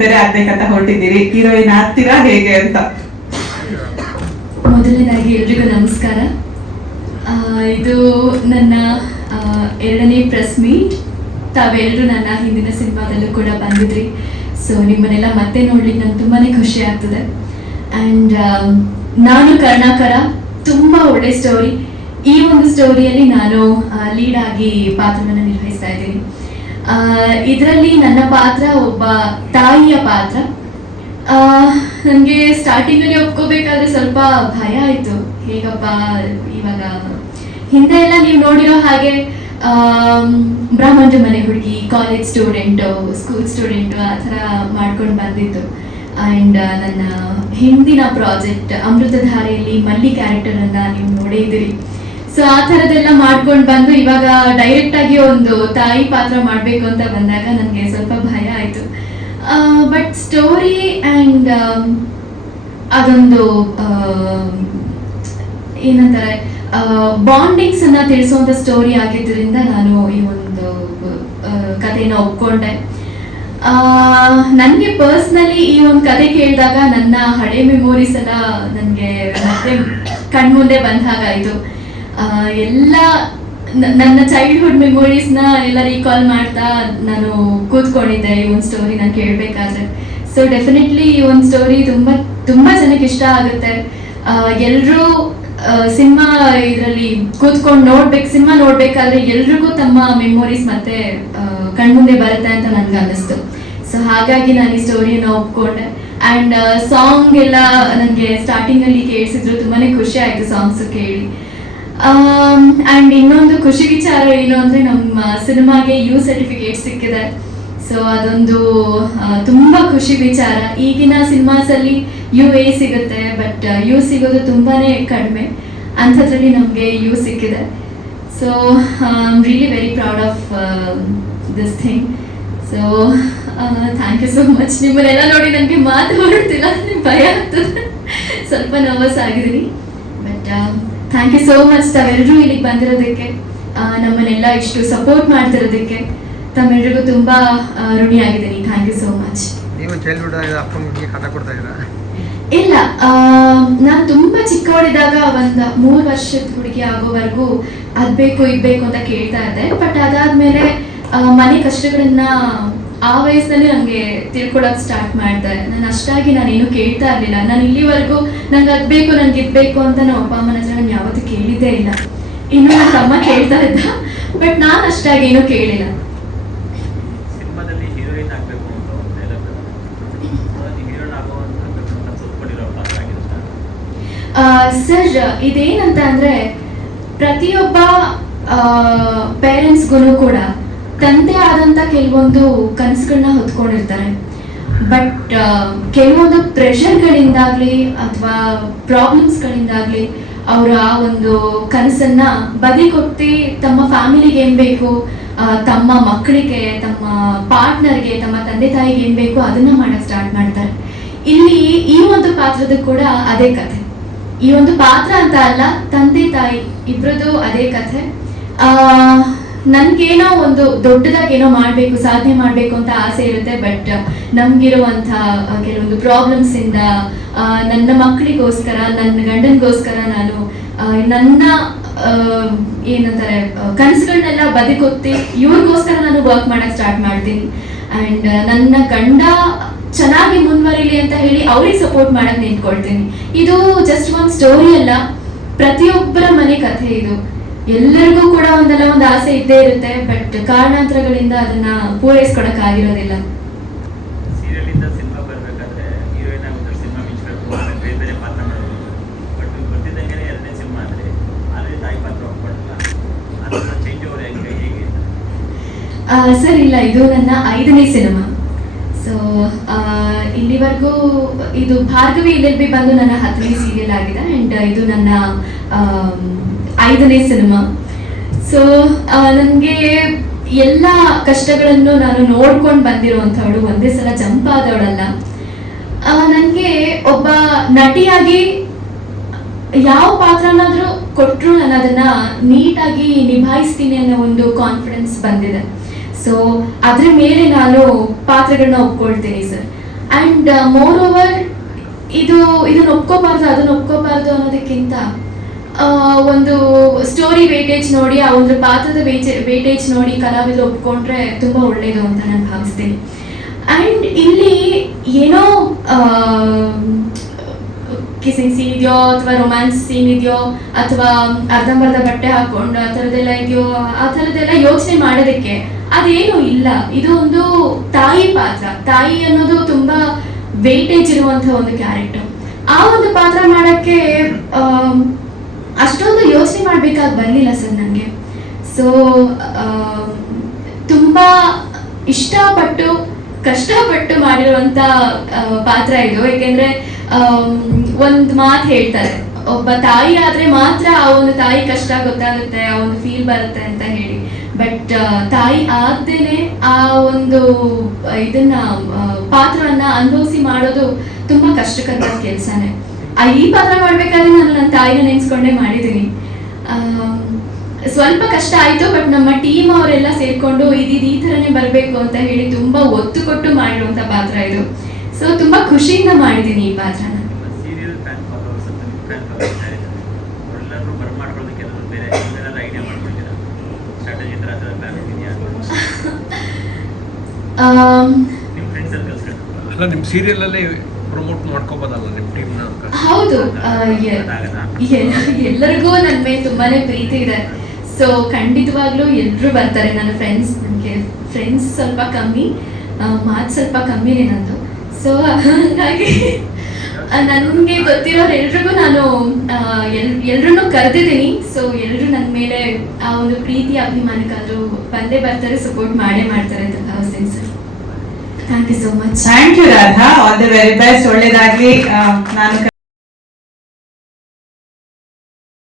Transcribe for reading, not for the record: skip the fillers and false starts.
ಬೇರೆ ಆಗ್ಬೇಕಂತ ಹೊರಟಿದ್ದೀರಿ, ಹೀರೋಯಿನ್ ಆಗ್ತೀರಾ ಹೇಗೆ ಅಂತ? ಮೊದಲನೇದಾಗಿ ಎಲ್ರಿಗೂ ನಮಸ್ಕಾರ. ಇದು ನನ್ನ ಎರಡನೇ ಪ್ರೆಸ್ ಮೀಟ್. ತಾವೆಲ್ಲರೂ ನನ್ನ ಹಿಂದಿನ ಸಿನಿಮಾದಲ್ಲೂ ಕೂಡ ಬಂದಿದ್ರಿ. ಸೊ ನಿಮ್ಮನ್ನೆಲ್ಲ ಮತ್ತೆ ನೋಡ್ಲಿಕ್ಕೆ ನಂಗೆ ತುಂಬಾ ಖುಷಿ ಆಗ್ತದೆ. ಆ್ಯಂಡ್ ನಾನು ಕರ್ಣಾಕರ, ತುಂಬ ಒಳ್ಳೆ ಸ್ಟೋರಿ. ಈ ಒಂದು ಸ್ಟೋರಿಯಲ್ಲಿ ನಾನು ಲೀಡ್ ಆಗಿ ಪಾತ್ರವನ್ನು ನಿರ್ವಹಿಸ್ತಾ ಇದ್ದೀನಿ. ಇದರಲ್ಲಿ ನನ್ನ ಪಾತ್ರ ಒಬ್ಬ ತಾಯಿಯ ಪಾತ್ರ. ನನಗೆ ಸ್ಟಾರ್ಟಿಂಗಲ್ಲಿ ಒಪ್ಕೋಬೇಕಾದ್ರೆ ಸ್ವಲ್ಪ ಭಯ ಆಯಿತು. ಹೇಗಪ್ಪ ಇವಾಗ ಹಿಂದೆ ಎಲ್ಲ ನೀವು ನೋಡಿರೋ ಹಾಗೆ ಬ್ರಾಹ್ಮಣರ ಮನೆ ಹುಡುಗಿ, ಕಾಲೇಜ್ ಸ್ಟೂಡೆಂಟು, ಸ್ಕೂಲ್ ಸ್ಟೂಡೆಂಟು ಆ ಥರ ಮಾಡ್ಕೊಂಡು ಬಂದಿತ್ತು. ಆ್ಯಂಡ್ ನನ್ನ ಹಿಂದಿನ ಪ್ರಾಜೆಕ್ಟ್ ಅಮೃತಧಾರೆಯಲ್ಲಿ ಮಲ್ಲಿ ಕ್ಯಾರೆಕ್ಟರನ್ನು ನೀವು ನೋಡೇ ಇದ್ದೀರಿ. ಸೊ ಆ ಥರದ್ದೆಲ್ಲ ಮಾಡ್ಕೊಂಡು ಬಂದು ಇವಾಗ ಡೈರೆಕ್ಟಾಗಿ ಒಂದು ತಾಯಿ ಪಾತ್ರ ಮಾಡಬೇಕು ಅಂತ ಬಂದಾಗ ನನಗೆ ಸ್ವಲ್ಪ ಭಯ ಆಯಿತು. ಬಟ್ ಸ್ಟೋರಿ ಆ್ಯಂಡ್ ಅದೊಂದು ಏನಂತಾರೆ ಬಾಂಡಿಂಗ್ಸ್ ಅನ್ನ ತಿಳಿಸುವಂಥ ಸ್ಟೋರಿ ಆಗಿದ್ದರಿಂದ ನಾನು ಈ ಒಂದು ಕಥೆನ ಒಪ್ಕೊಂಡೆ. ನನಗೆ ಪರ್ಸ್ನಲಿ ಈ ಒಂದು ಕತೆ ಕೇಳಿದಾಗ ನನ್ನ ಹಳೆ ಮೆಮೊರೀಸ್ ಎಲ್ಲ ನನಗೆ ಮತ್ತೆ ಕಣ್ಮುಂದೆ ಬಂದ ಹಾಗಾಯಿತು. ಎಲ್ಲ ನನ್ನ ಚೈಲ್ಡ್ಹುಡ್ ಮೆಮೊರೀಸ್ನ ಎಲ್ಲ ರೀಕಾಲ್ ಮಾಡ್ತಾ ನಾನು ಕೂತ್ಕೊಂಡಿದ್ದೆ ಈ ಒಂದು ಸ್ಟೋರಿ ನಾನು ಕೇಳಬೇಕಾದ್ರೆ. ಸೊ ಡೆಫಿನೆಟ್ಲಿ ಈ ಒಂದು ಸ್ಟೋರಿ ತುಂಬ ಜನಕ್ಕೆ ಇಷ್ಟ ಆಗುತ್ತೆ. ಎಲ್ಲರೂ ಸಿನಿಮಾ ಇದರಲ್ಲಿ ಕೂತ್ಕೊಂಡು ಸಿನಿಮಾ ನೋಡ್ಬೇಕಾದ್ರೆ ಎಲ್ರಿಗೂ ತಮ್ಮ ಮೆಮೊರೀಸ್ ಮತ್ತೆ ಕಣ್ಮುಂದೆ ಬರುತ್ತೆ ಅಂತ ನನ್ಗೆ ಅನ್ನಿಸ್ತು. ಸೊ ಹಾಗಾಗಿ ನಾನು ಈ ಸ್ಟೋರಿಯನ್ನ ಒಪ್ಕೊಂಡೆ. ಆ್ಯಂಡ್ ಸಾಂಗ್ ಎಲ್ಲ ನನಗೆ ಸ್ಟಾರ್ಟಿಂಗಲ್ಲಿ ಕೇಳಿಸಿದ್ರು, ತುಂಬಾ ಖುಷಿ ಆಯಿತು ಸಾಂಗ್ಸ್ ಕೇಳಿ. ಆ್ಯಂಡ್ ಇನ್ನೊಂದು ಖುಷಿ ವಿಚಾರ ಏನು ಅಂದರೆ ನಮ್ಮ ಸಿನಿಮಾಗೆ ಯು ಸರ್ಟಿಫಿಕೇಟ್ ಸಿಕ್ಕಿದೆ. ಸೊ ಅದೊಂದು ತುಂಬ ಖುಷಿ ವಿಚಾರ. ಈಗಿನ ಸಿನಿಮಾಸಲ್ಲಿ UA ಸಿಗುತ್ತೆ, ಬಟ್ ಯು ಸಿಗೋದು ತುಂಬಾ ಕಡಿಮೆ. ಅಂಥದ್ರಲ್ಲಿ ನಮಗೆ ಯು ಸಿಕ್ಕಿದೆ. So I am really very proud of this thing. So thank you so much. ನಿಮ್ಮನ್ನೆಲ್ಲ ನೋಡಿ ನನಗೆ ಮಾತು ಹೊರಡ್ತಿಲ್ಲ, ಭಯ ಆಗ್ತದೆ, ಸ್ವಲ್ಪ ನರ್ವಸ್ ಆಗಿದ್ದೀನಿ. But thank you so much ತಾವೆಲ್ಲರೂ ಇಲ್ಲಿಗೆ ಬಂದಿರೋದಕ್ಕೆ, ನಮ್ಮನ್ನೆಲ್ಲ ಇಷ್ಟು ಸಪೋರ್ಟ್ ಮಾಡ್ತಿರೋದಕ್ಕೆ ತಮ್ಮೆಲ್ಲರಿಗೂ ತುಂಬ ಋಣಿಯಾಗಿದ್ದೀನಿ. Thank you so much. ಇಲ್ಲ, ನಾನು ತುಂಬ ಚಿಕ್ಕವಳಿದ್ದಾಗ ಒಂದು 3 ವರ್ಷದ ಹುಡುಗಿ ಆಗೋವರೆಗೂ ಅದು ಬೇಕು ಇದು ಬೇಕು ಅಂತ ಕೇಳ್ತಾ ಇದ್ದೆ. ಬಟ್ ಅದಾದ್ಮೇಲೆ ಮನೆ ಕಷ್ಟಗಳನ್ನ ಆ ವಯಸ್ಸಿನಲ್ಲಿ ನನಗೆ ತಿಳ್ಕೊಳಕ್ಕೆ ಸ್ಟಾರ್ಟ್ ಮಾಡಿದೆ. ನಾನು ಅಷ್ಟಾಗಿ ನಾನೇನು ಕೇಳ್ತಾ ಇರಲಿಲ್ಲ. ನಾನು ಇಲ್ಲಿವರೆಗೂ ನಂಗೆ ಅದು ಬೇಕು, ನನಗೆ ಇದು ಬೇಕು ಅಂತ ನಮ್ಮ ಅಪ್ಪ ಅಮ್ಮನ ಹತ್ರ ನಾನು ಯಾವತ್ತೂ ಕೇಳಿದ್ದೇ ಇಲ್ಲ. ಇನ್ನು ನನ್ನ ತಮ್ಮ ಕೇಳ್ತಾ ಇದ್ದ, ಬಟ್ ನಾನು ಅಷ್ಟಾಗಿ ಏನೂ ಕೇಳಿಲ್ಲ. ಸರ್, ಇದೇನಂತ ಅಂದರೆ ಪ್ರತಿಯೊಬ್ಬ ಪೇರೆಂಟ್ಸ್ಗೂ ಕೂಡ ತಂದೆ ಆದಂಥ ಕೆಲವೊಂದು ಕನಸುಗಳನ್ನ ಹೊತ್ಕೊಂಡಿರ್ತಾರೆ. ಬಟ್ ಕೆಲವೊಂದು ಪ್ರೆಷರ್ಗಳಿಂದಾಗಲಿ ಅಥವಾ ಪ್ರಾಬ್ಲಮ್ಸ್ಗಳಿಂದಾಗಲಿ ಅವರ ಆ ಒಂದು ಕನಸನ್ನ ಬದಿಗೊತ್ತಿ ತಮ್ಮ ಫ್ಯಾಮಿಲಿಗೆ ಏನು ಬೇಕು, ತಮ್ಮ ಮಕ್ಕಳಿಗೆ, ತಮ್ಮ ಪಾರ್ಟ್ನರ್ಗೆ, ತಮ್ಮ ತಂದೆ ತಾಯಿಗೆ ಏನು ಬೇಕು ಅದನ್ನ ಮಾಡಕ್ಕೆ ಸ್ಟಾರ್ಟ್ ಮಾಡ್ತಾರೆ. ಇಲ್ಲಿ ಈ ಒಂದು ಪಾತ್ರದ ಕೂಡ ಅದೇ ಕಥೆ. ಈ ಒಂದು ಪಾತ್ರ ಅಂತ ಅಲ್ಲ, ತಂದೆ ತಾಯಿ ಇಬ್ಬರದು ಅದೇ ಕಥೆ. ನನ್ಗೇನೋ ಒಂದು ದೊಡ್ಡದಾಗಿ ಏನೋ ಮಾಡಬೇಕು, ಸಾಧನೆ ಮಾಡಬೇಕು ಅಂತ ಆಸೆ ಇರುತ್ತೆ. ಬಟ್ ನಮ್ಗಿರುವಂಥ ಕೆಲವೊಂದು ಪ್ರಾಬ್ಲಮ್ಸ್ ಇಂದ ನನ್ನ ಮಕ್ಕಳಿಗೋಸ್ಕರ, ನನ್ನ ಗಂಡನಿಗೋಸ್ಕರ ನಾನು ನನ್ನ ಏನಂತಾರೆ ಕನಸುಗಳನ್ನೆಲ್ಲ ಬದಿಗೊತ್ತಿ ಇವ್ರಿಗೋಸ್ಕರ ನಾನು ವರ್ಕ್ ಮಾಡಕ್ಕೆ ಸ್ಟಾರ್ಟ್ ಮಾಡ್ತೀನಿ. ಆ್ಯಂಡ್ ನನ್ನ ಗಂಡ ಚೆನ್ನಾಗಿ ಮುಂದುವರಿಲಿ ಅಂತ ಹೇಳಿ ಅವ್ರಿಗೆ ಸಪೋರ್ಟ್ ಮಾಡಕ್ಕೆ ನಿಂತ್ಕೊಳ್ತೀನಿ. ಇದು ಜಸ್ಟ್ ಒಂದು ಸ್ಟೋರಿ ಅಲ್ಲ, ಪ್ರತಿಯೊಬ್ಬರ ಮನೆ ಕಥೆ ಇದು. ಎಲ್ಲರಿಗೂ ಕೂಡ ಒಂದಲ್ಲ ಒಂದು ಆಸೆ ಇದ್ದೇ ಇರುತ್ತೆ, ಬಟ್ ಕಾರಣಾಂತರಗಳಿಂದ ಅದನ್ನ ಪೂರೈಸ್ಕೊಳಕ್ಕಾಗಿರೋದಿಲ್ಲ. ಸರ್, ಇಲ್ಲ, ಇದು ನನ್ನ 5ನೇ ಸಿನಿಮಾ. ಸೊ ಇಲ್ಲಿವರೆಗೂ ಇದು ಭಾರ್ಗವಿ LLB ಬಂದು ನನ್ನ 10ನೇ ಸೀರಿಯಲ್ ಆಗಿದೆ. ಆ್ಯಂಡ್ ಇದು ನನ್ನ 5ನೇ ಸಿನಿಮಾ. ಸೊ ನನಗೆ ಎಲ್ಲ ಕಷ್ಟಗಳನ್ನು ನಾನು ನೋಡ್ಕೊಂಡು ಬಂದಿರುವಂಥವಳು, ಒಂದೇ ಸಲ ಜಂಪ್ ಆದವಳಲ್ಲ. ನನಗೆ ಒಬ್ಬ ನಟಿಯಾಗಿ ಯಾವ ಪಾತ್ರನಾದರೂ ಕೊಟ್ಟರು ನಾನು ಅದನ್ನು ನೀಟಾಗಿ ನಿಭಾಯಿಸ್ತೀನಿ ಅನ್ನೋ ಒಂದು ಕಾನ್ಫಿಡೆನ್ಸ್ ಬಂದಿದೆ. ಸೊ ಅದ್ರ ಮೇಲೆ ನಾನು ಪಾತ್ರಗಳನ್ನ ಒಪ್ಕೊಳ್ತೀನಿ ಸರ್. ಆ್ಯಂಡ್ ಮೋರ್ ಓವರ್ ಇದನ್ನ ಒಪ್ಕೋಬಾರ್ದು ಅದನ್ನ ಒಪ್ಕೋಬಾರ್ದು ಅನ್ನೋದಕ್ಕಿಂತ ಒಂದು ಸ್ಟೋರಿ ವೇಟೇಜ್ ನೋಡಿ ಆ ಒಂದು ಪಾತ್ರದ ವೇಟೇಜ್ ನೋಡಿ ಕಲಾವಿದರು ಒಪ್ಕೊಂಡ್ರೆ ತುಂಬ ಒಳ್ಳೆಯದು ಅಂತ ನಾನು ಭಾವಿಸ್ತೀನಿ. ಆ್ಯಂಡ್ ಇಲ್ಲಿ ಏನೋ ಕಿಸಿಂಗ್ ಸೀನ್ ಇದೆಯೋ ಅಥವಾ ರೊಮ್ಯಾನ್ಸ್ ಸೀನ್ ಇದೆಯೋ ಅಥವಾ ಅರ್ಧಂಬರ್ಧ ಬಟ್ಟೆ ಹಾಕೊಂಡು ಆ ಥರದ್ದೆಲ್ಲ ಇದೆಯೋ ಆ ಥರದ್ದೆಲ್ಲ ಯೋಚನೆ ಮಾಡೋದಕ್ಕೆ ಅದೇನು ಇಲ್ಲ. ಇದು ಒಂದು ತಾಯಿ ಪಾತ್ರ. ತಾಯಿ ಅನ್ನೋದು ತುಂಬ ವೇಟೇಜ್ ಇರುವಂಥ ಒಂದು ಕ್ಯಾರೆಕ್ಟರ್. ಆ ಒಂದು ಪಾತ್ರ ಮಾಡೋಕ್ಕೆ ಅಷ್ಟೊಂದು ಯೋಚನೆ ಮಾಡಬೇಕಾಗಿ ಬರಲಿಲ್ಲ ಸರ್ ನನಗೆ. ಸೊ ತುಂಬ ಇಷ್ಟಪಟ್ಟು ಕಷ್ಟಪಟ್ಟು ಮಾಡಿರುವಂಥ ಪಾತ್ರ ಇದು. ಏಕೆಂದರೆ ಒಂದು ಮಾತು ಹೇಳ್ತಾರೆ, ಒಬ್ಬ ತಾಯಿ ಆದರೆ ಮಾತ್ರ ಆ ಒಂದು ತಾಯಿ ಕಷ್ಟ ಗೊತ್ತಾಗುತ್ತೆ, ಆ ಒಂದು ಫೀಲ್ ಬರುತ್ತೆ ಅಂತ ಹೇಳಿ. ಬಟ್ ತಾಯಿ ಆಗ್ದೇನೆ ಆ ಒಂದು ಇದನ್ನ ಪಾತ್ರವನ್ನ ಅನುಭವಿಸಿ ಮಾಡೋದು ತುಂಬ ಕಷ್ಟಕರ ಕೆಲಸನೇ. ಈ ಪಾತ್ರ ಮಾಡ್ಬೇಕಾದ್ರೆ ನಾನು ನನ್ನ ತಾಯಿನ ನೆನೆಸ್ಕೊಂಡೇ ಮಾಡಿದ್ದೀನಿ. ಸ್ವಲ್ಪ ಕಷ್ಟ ಆಯಿತು, ಬಟ್ ನಮ್ಮ ಟೀಮ್ ಅವರೆಲ್ಲ ಸೇರಿಕೊಂಡು ಈ ಥರನೇ ಬರಬೇಕು ಅಂತ ಹೇಳಿ ತುಂಬ ಒತ್ತು ಕೊಟ್ಟು ಮಾಡಿರುವಂಥ ಪಾತ್ರ ಇದು. ಸೊ ತುಂಬ ಖುಷಿಯಿಂದ ಮಾಡಿದ್ದೀನಿ ಈ ಪಾತ್ರನ. ಅಲ್ಲ, ನಿಮ್ಮ ಸೀರಿಯಲ್ ಅಲ್ಲೇ ಪ್ರಮೋಟ್ ಮಾಡ್ಕೋಬೋದಲ್ಲ ನಿಮ್ಮ ಟೀಮ್ನ? ಹೌದು, ಎಲ್ಲರಿಗೂ ನನ್ನ ಮೇಲೆ ತುಂಬಾನೇ ಪ್ರೀತಿ ಇದೆ. ಸೊ ಖಂಡಿತವಾಗ್ಲೂ ಎಲ್ಲರೂ ಬರ್ತಾರೆ. ನನ್ನ ಫ್ರೆಂಡ್ಸ್, ನನಗೆ ಫ್ರೆಂಡ್ಸ್ ಸ್ವಲ್ಪ ಕಮ್ಮಿ, ಮಾತು ಸ್ವಲ್ಪ ಕಮ್ಮಿನೇ ನಂದು. ಸೊ ಹಾಗಾಗಿ ನನಗೆ ಗೊತ್ತಿರೋರು ಎಲ್ರಿಗೂ ನಾನು ಎಲ್ರನ್ನೂ ಕರೆದಿದ್ದೀನಿ. ಸೊ ಎಲ್ಲರೂ ನನ್ನ ಮೇಲೆ ಆ ಒಂದು ಪ್ರೀತಿ ಅಭಿಮಾನಕ್ಕಾದರೂ ಬಂದೇ ಬರ್ತಾರೆ, ಸಪೋರ್ಟ್ ಮಾಡೇ ಮಾಡ್ತಾರೆ ಅಂತ ಭಾವಿಸ್ತೀನಿ sir. Thank you so much. Thank you Radha, all the very best. ಒಳ್ಳೇದಾಗ್ಲಿ. ನಾನು